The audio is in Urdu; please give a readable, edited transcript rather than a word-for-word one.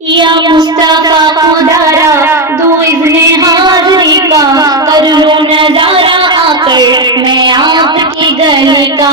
یا مصطفیٰ خدارا دو اذن حاضری کا، کر لوں نظارہ آ کر میں آپ کی گلی کا،